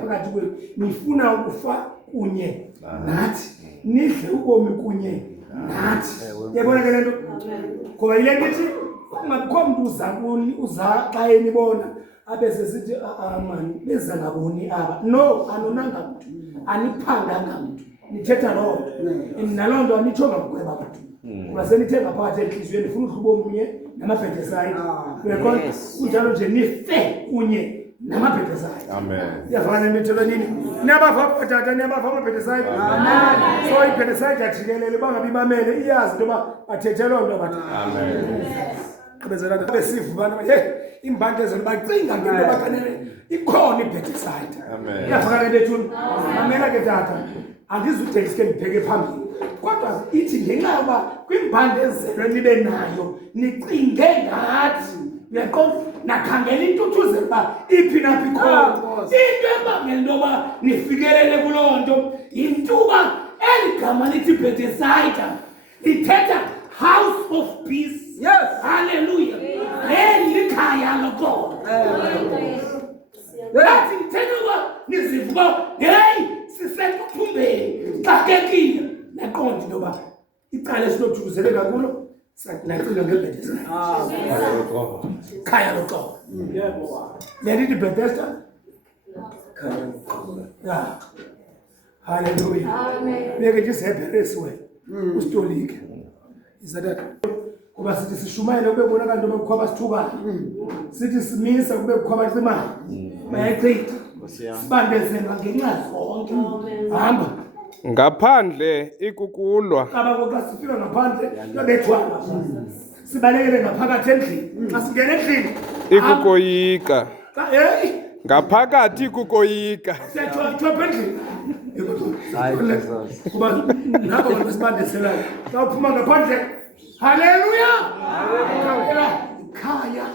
phakathi kwenu nifuna ukufa kunye nathi nidle ubomi kunye nathi. Yabona ke lento ngoba ile nto ithi ungabikho mntu uza xa enibona abese sithi man beza ngaboni aba. No, anonanga mntu, aniphanganga mntu, nithetha loo nto. Naloo nto anitsho ngakugweba abantu kuba senithe ngaphakathi entliziyweni nifuna udla ubomi kunye namabhedesayidi. Uyaqonda? Kunjalo nje nife kunye namabhedesayidi. Amen. Iyafana nithetha nini? Niyabava tata, niyabava amabhedesayidi. Amen. So ibhedesayidi ajikelele bangabi bamele iyazi into yoba bathethe loo nto bathi. Amen. Bezela besivu bana imbandezelo bacinga ngento bakanele ikhona ibhedesayidi. Amen. Iyafana lethuni. Mamela ke tata, andizuthelisike ndibheke phambili. Kodwa ithi ngenxa yoba kwimbandezelo nibe nayo nicinge ngathi. Uyaqonda? Nakhangela intuthuzelo uba iphi naphi khona. Into ebangela into yoba nifikelele kuloo nto yintuba eli gama lithi Bethesda lithetha house of peace. Yes. Hallelujah. Eli likhaya lokhona. Lathi lithetha uba nizivuka hey sisentuthumbeni xakekile. Naqonda into yoba icala esinothuzele kakulo nacinga ngebhedesayidi. Khaya loqobo. Yebo. Lelithi Bethesda. Khaya loqobo. Yeah. Hallelujah. Amen. Beke nje sebheresiwe. Usitolike. Izatha kuba sithi sishumayele kube bona kanti bekho abasithubayo. Sithi simisa kube kho abacimayo. Bayayichitha. Sibandezelwa ngenxa zonke. Hamba. Ngaphandle ikukulwa. Xa sifika ngaphandle babethwana. Sibalekele ngaphakathi endlini. Xa singena endlini ikukoyika. Hey. Ngaphakathi ikukoyika. Siyachopha endlini. Hayi Jesus. Kuba nabo abantu besibandeselayo. Xa uphuma ngaphandle. Hallelujah. Hallelujah. Khaya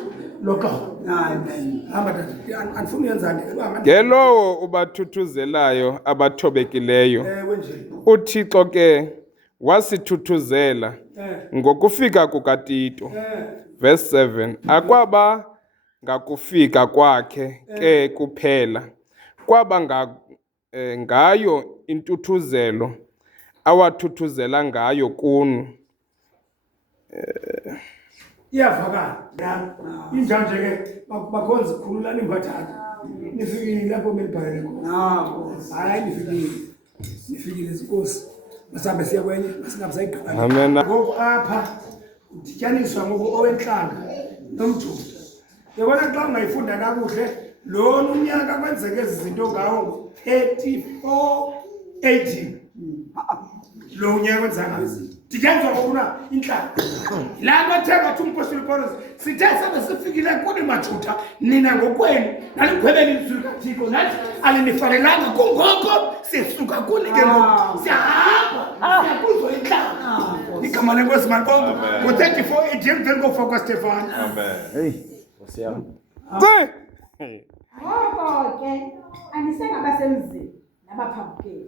loqobo. Amen. Hamba tata. Anifuni yenzani? Ngelowo ubathuthuzelayo abathobekileyo. Nje. uThixo ke wasithuthuzela ngokufika kukaTito. Verse 7. Akwaba ngakufika kwakhe ke kuphela, kwaba ngayo intuthuzelo awathuthuzela ngayo kunu. Iyavakala injanje ke bakhonza khululani mbathatha nifikile lapho melibhalele khona. Hayi nifikile inkosi masambe siya kwenye masingabusayigqaba. Amen. Ngoku apha udityaniswa ngoku owenhlanga nomjuda. Yabona xa ungayifunda kakuhle lona unyaka kwenzeke izinto ngawo 34:18 lo unyaka kwenza ngawo izinto dityaniswa ngokuna inhlanga. La nto themba thi umpostoli Paulos sithe sabe sifikile kuni majuda nina ngokwenu naligwebeni ilizwi likaThixo nathi alinifanelanga kungoko sisuka kuni ke ngoku siyahamba siyakuzwa inhlanga. Igama lenkosi maqongo ngo-34:18 emveni kokufa kwaStefane. Amen. Hey, Nkosi ngoko ke anisengabasemzini nabaphambukeli,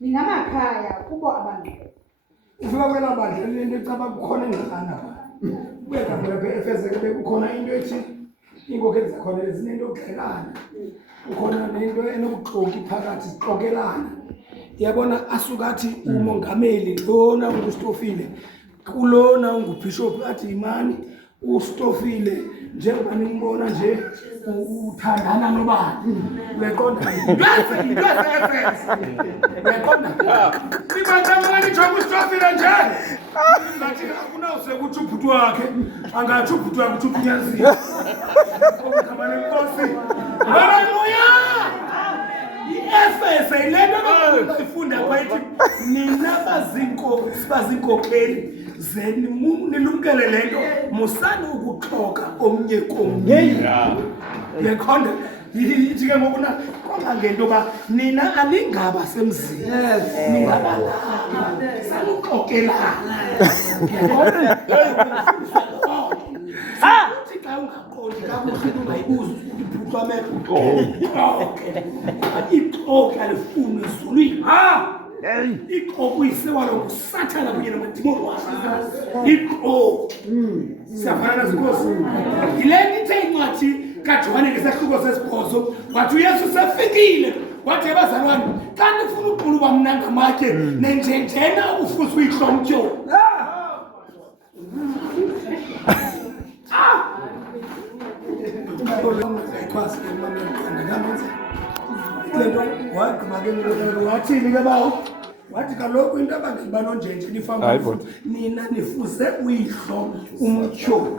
ningamakhaya kubo abantu. Ufika kwela bandla lento ecaba kukhona engxakana pha. Ubeka ngapha eFezeke bekukhona into ethi inkokheli zakhona ezinento okudlelana. Ukhona nento enobuxoki phakathi sixokelana. Yabona asukathi umongameli lona ungustofile kulona ungubishop athi imani ustofile njengoba nimbona nje uthandana nobani. Uyaqonda? Uyaqonda? Sibantu nijonga ustofile nje. Ngathi akunawuse ukuthi ubhuti wakhe angathi ubhuti wakhe uthi unyazile. Ngokugama lenkosi. Hallelujah. iEfese ilento lokufunda kwayithi nina bazinkokheli zeni nilumkele lento musani ukuxoka omnye komnye. Uyaqonda? Yithi ke ngokuna kwangangento ba nina aningaba semzini. Ningaba saluxokelana. Uyaqonda? Uthi xa ungaqondi kakuhle ungayibuzi ibhuti wamehlo. Ixoka lifuna ezulwini. Ixoka uyisewalo ngusathana kunye namadimoni wakhe. Ixoka siyafana nazinkosi. Yile nto ithe incwadi kaJohane ngesahluko sesibhozo wathi uYesu sefikile wathi abazalwane xa nifuna uquluba mna ngamatye nenjenjena ufuza uyihlomtyo wathini ke bawo wathi kaloku into abangendiba nonjenje nina nifuze uyihlo umtyho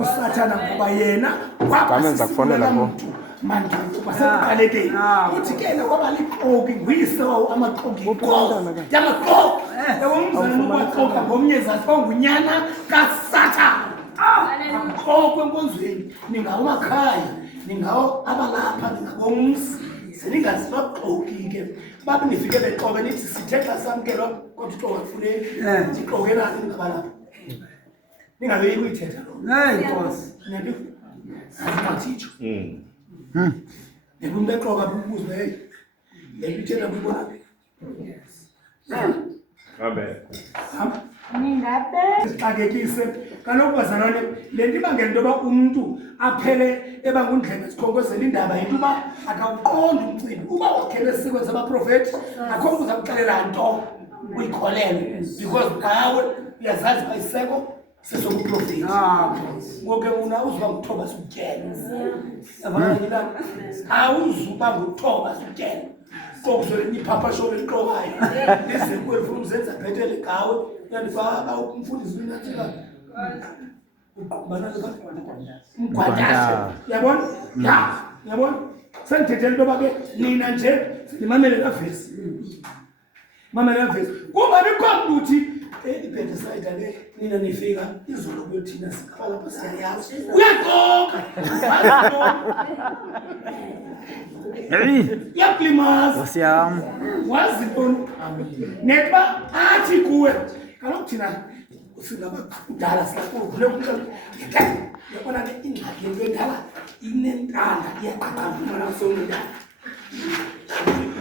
usathana ngoba yena kufonela mntu manduku basekuqalekeni uthi ke kwaba lixoki nguyisewawo amaxoki yamaxoki ewomzalwane ukwaxoka ngomnye zathi ongunyana kasatana axokwe enkonzweni ningawo makhaya ningawo abalapha ningabomsi seningazibaxoki ke babe nifike bexoke nithi sithetha samkelwa kodwa uxoka kufuneki sixoke nani ningabalapha ningabe kuyithetha Nkosi. nento azinathitsho nekumbe exoka bubuzwe hey lento ithetha kubona Amen. Ningabe sixakekise kaloku bazalwane le nto ibangela into yoba umntu aphele ebangundlebe sikhonkosela indaba yinto uba akawuqondi umcimbi uba wakhele esikweni sabaprofethi akho mntu uzakuxelela nto uyikholelwe because nawe uyazazi uba iseko sesobuprofethi ngoke una uzuba nguthoba sukutyela abaanyilana awuzuba nguthoba sukutyela kokuzole iphapha elixokayo lizekweli funa umzenza bhetele ngawe yandifaka umfundisi unathela umgwadashe yabona yabona sengithethela into yoba ke nina nje ndimamele kavesi mamele kavesi kungabikho mntu uthi ibhetisayida le nina nifika izolo kuyothina sikaba lapha siyayazi uyaxoka yakulimaza Siyam. wazi ntoni nekuba athi kuwe kaloku thina singabadala silakuvule umxelo yabona ke ingxaki yento endala inentanda iyaqaqavumana sonintanda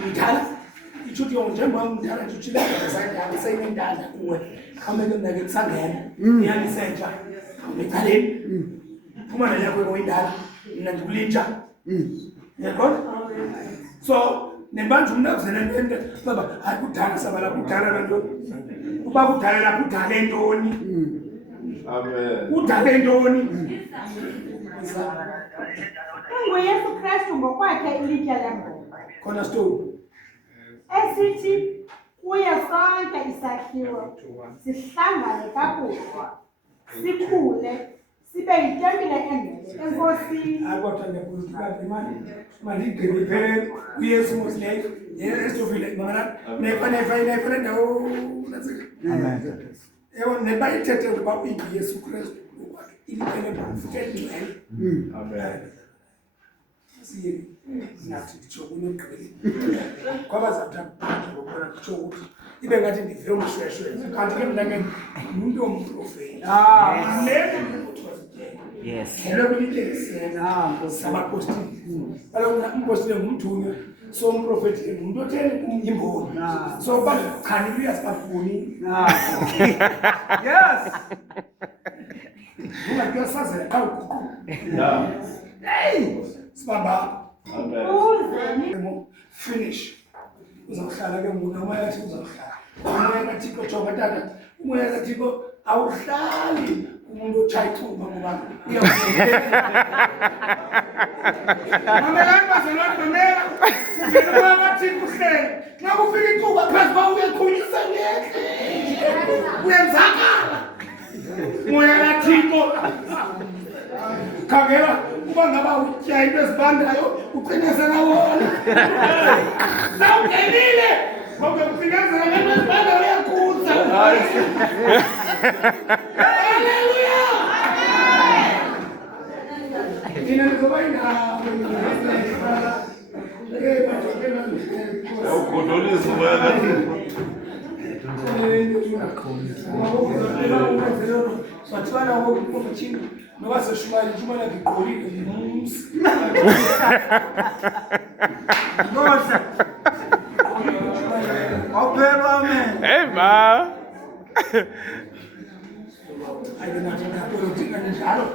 mdala itsho uthi yonke njengoba mdala nje utshilesayidala seyinentanda kuwe khawumeke mna ke kusangena iyanisentsha ecaleni phuma naleyakho ngoyindala mna ndikulintsha yaqona so nebanje umntu akuzele nto baba hayi kudala sabala kudala lento uba kudala lapho udale ntoni udale ntoni unguYesu Kristu ngokwakhe ilitya lembongo khona stone esithi kuye sonke isakhiwo sihlangane kakuhle sikhule sibe yitempile engcwele enkosini akwatha ngepolitika imali mandigqibe iphelele uyesu mosileyo esitofile mangana nefa ndawo nasika ewe neba ithethe ukuba uyiyesu Kristu ngokwakhe iliphele futhi elingcwele siye nathi nditsho kunogqibeli kwabazawuthi abhanje ngokubona nditsho ukuthi ibe ngathi ndive umshweshwe kanti ke mna ke ngumntu womprofeti le nto kuthiwa Yes. hello kulitesena samapostile kaloku umpostile ngumthunywa so umprofeti ngumuntu otheni imboni so bachani uyasibafuni Yes. ungakuyosazela xa uguquka hey sibamba finish uzawuhlala ke ngoku umoya kathixo uzawuhlala umoya kathixo jonga tata umoya kathixo awuhlali umuntu otshaya icuba ngoba mamelani bazalwane mamela ungena umoya kathixo uhlele xa kufika icuba phezu kwa uyachunyisa ngekhe uyenzakala umoya kathixo khangela uba ngaba utya into ezibandayo ucinezela wona sawungenile ngoba ucinezela ngento ezibandayo uyakhuza haleluya mina ndizoba yindawo Ugodolisa umoya kaThixo. sathibana ngokuthini noba seshumayela intshumayela ngiqolile ngumsi Ngoja. Awuphelwa amen. Hey ma. ayike nathi ngapolitika njalo